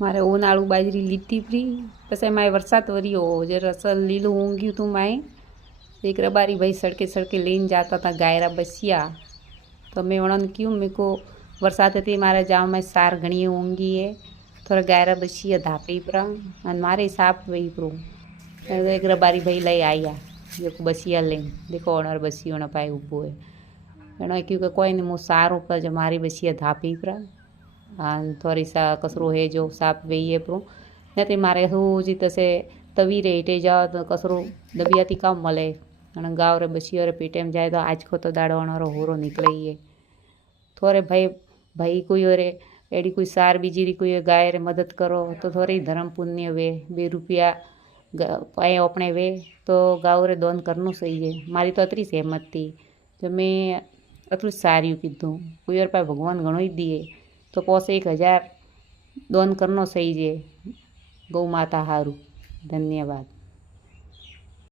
मारे उनाळू बाजरी लीधी फ्री पछी माए वरसाद वरियो जे रसल लीलू ऊँग्यू तू माए एक रबारी भाई सड़के सड़के लेन जाता था गायरा बसिया तो मैं उन्होंने क्यों मेरे को वरसाद थी मारे जाओ में सार घनी ऊँगी है थोड़ा गायरा बसिया धापी परा और मारे साप वही परो एक रबारी भाई लई आया जो बसिया लेन देखो ओनर बसियो न पाए ऊभो है एना क्यों कि कोई नहीं मु सार ऊपर जो मारी बसिया धापी परा थोड़ी सा कसरो है जो साप वही है परो नहीं मारे सूजी तसे तवी रे हेठे जाओ तो कसरो दबियाती कम मले અને ગાવ રે બસીઓ રે પીટેમ જાય તો આજખો તો દાડો અણરો હોરો નીકળે એ થોરે ભાઈ કોઈ રે એડી કોઈ સાર બીજી કોઈ ગાય રે મદદ કરો તો થોડી ધર્મ પુણ્ય વે 2 રૂપિયા પાए अपने वे तो गाँव रे दोन करनू सही है मारी तो अतरी सहमत थी जो मैं अतरू सारू कीधु कोई पाए भगवान घणो ही दिए तो पोसे 1000 दोन करनो सही है गौ माता हारू। धन्यवाद।